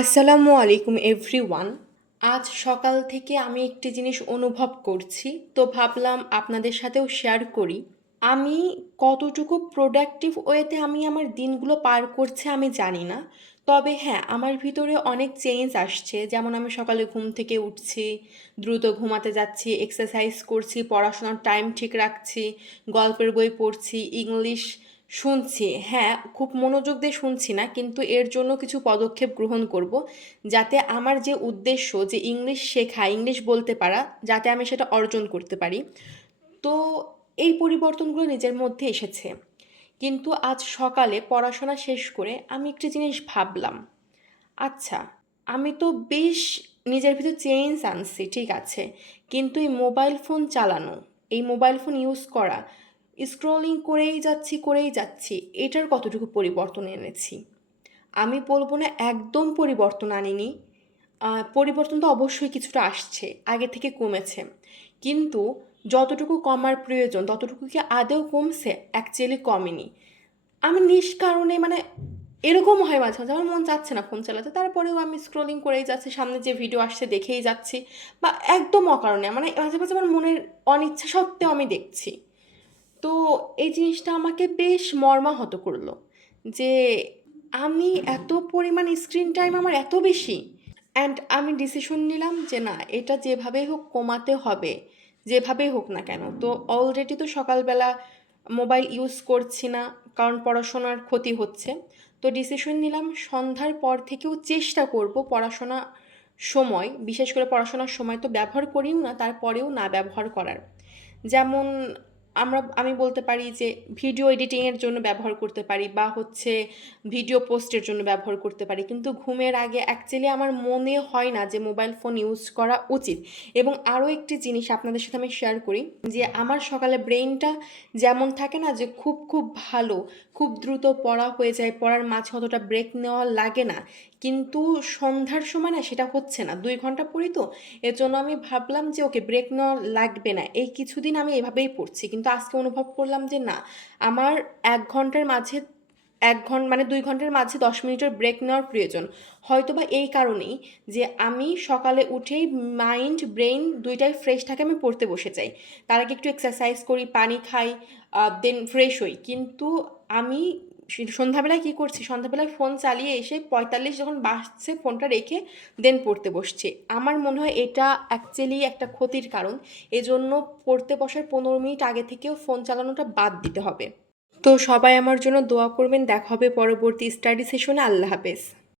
আসসালামু আলাইকুম এভরিওয়ান। আজ সকাল থেকে আমি একটি জিনিস অনুভব করছি, তো ভাবলাম আপনাদের সাথেও শেয়ার করি। আমি কতটুকু প্রোডাক্টিভ ওয়েতে আমি আমার দিনগুলো পার করছি আমি জানি না। তবে হ্যাঁ, আমার ভিতরে অনেক চেঞ্জ আসছে। যেমন আমি সকালে ঘুম থেকে উঠছি, দ্রুত ঘুমাতে যাচ্ছি, এক্সারসাইজ করছি, পড়াশোনার টাইম ঠিক রাখছি, গল্পের বই পড়ছি, ইংলিশ শুনছি। হ্যাঁ, খুব মনোযোগ দিয়ে শুনছি না, কিন্তু এর জন্য কিছু পদক্ষেপ গ্রহণ করব, যাতে আমার যে উদ্দেশ্য যে ইংলিশ শেখা, ইংলিশ বলতে পারা, যাতে আমি সেটা অর্জন করতে পারি। তো এই পরিবর্তনগুলো নিজের মধ্যে এসেছে। কিন্তু আজ সকালে পড়াশোনা শেষ করে আমি একটা জিনিস ভাবলাম, আচ্ছা, আমি তো বেশ নিজের ভিতর চেঞ্জ আনছি, ঠিক আছে, কিন্তু এই মোবাইল ফোন চালানো, এই মোবাইল ফোন ইউজ করা, স্ক্রলিং করেই যাচ্ছি, এটার কতটুকু পরিবর্তন এনেছি? আমি বলবো না একদম পরিবর্তন আনিনি। পরিবর্তন তো অবশ্যই কিছুটা আসছে, আগে থেকে কমেছে। কিন্তু যতটুকু কমার প্রয়োজন ততটুকু কি আদৌ কমছে? অ্যাকচুয়ালি কমেনি। আমি নিষ্কারণে মানে এরকম হয় মাঝে মাঝে আমার মন চাচ্ছে না ফোন চালাতে, তারপরেও আমি স্ক্রলিং করেই যাচ্ছি, সামনে যে ভিডিও আসছে দেখেই যাচ্ছি, বা একদম অকারণে মানে মাঝে মাঝে আমার মনের অনিচ্ছা সত্ত্বেও আমি দেখছি। তো এই জিনিসটা আমাকে বেশ মর্মাহত করলো, যে আমি এত পরিমাণ স্ক্রিন টাইম আমার এত বেশি। অ্যান্ড আমি ডিসিশন নিলাম যে না, এটা যেভাবেই হোক কমাতে হবে, যেভাবেই হোক না কেন। তো অলরেডি তো সকালবেলা মোবাইল ইউজ করছি না, কারণ পড়াশোনার ক্ষতি হচ্ছে। তো ডিসিশন নিলাম সন্ধ্যার পর থেকেও চেষ্টা করব পড়াশোনা সময়, বিশেষ করে পড়াশোনার সময় তো ব্যবহার করিও না, তারপরেও না ব্যবহার করার। যেমন আমি বলতে পারি যে ভিডিও এডিটিংয়ের জন্য ব্যবহার করতে পারি, বা হচ্ছে ভিডিও পোস্টের জন্য ব্যবহার করতে পারি, কিন্তু ঘুমের আগে অ্যাকচুয়ালি আমার মনে হয় না যে মোবাইল ফোন ইউজ করা উচিত। এবং আরও একটি জিনিস আপনাদের সাথে আমি শেয়ার করি, যে আমার সকালে ব্রেইনটা যেমন থাকে না যে খুব খুব ভালো, খুব দ্রুত পড়া হয়ে যায়, পড়ার মাঝে অতটা ব্রেক নেওয়া লাগে না, কিন্তু সন্ধ্যার সময় না সেটা হচ্ছে না, 2 ঘন্টা পড়ি তো। এর জন্য আমি ভাবলাম যে ওকে, ব্রেক নেওয়া লাগবে না, এই কিছুদিন আমি এভাবেই পড়ছি, কিন্তু আজকে অনুভব করলাম যে না, আমার 1 ঘন্টার মাঝে 1 ঘন্টা মানে 2 ঘন্টার মাঝে 10 মিনিটের ব্রেক নেওয়ার প্রয়োজন। হয়তোবা এই কারণেই যে আমি সকালে উঠেই মাইন্ড ব্রেইন দুইটাই ফ্রেশ থাকে, আমি পড়তে বসে যাই, তার আগে একটু এক্সারসাইজ করি, পানি খাই, দেন ফ্রেশ হই। কিন্তু আমি সন্ধ্যাবেলায় কী করছি, সন্ধ্যাবেলায় ফোন চালিয়ে এসে 45 যখন বাজছে ফোনটা রেখে দেন পড়তে বসছি। আমার মনে হয় এটা অ্যাকচুয়ালি একটা ক্ষতির কারণ। এজন্য পড়তে বসার 15 মিনিট আগে থেকেও ফোন চালানোটা বাদ দিতে হবে। তো সবাই আমার জন্য দোয়া করবেন। দেখা হবে পরবর্তী স্টাডি সেশনে। আল্লাহ হাফেজ।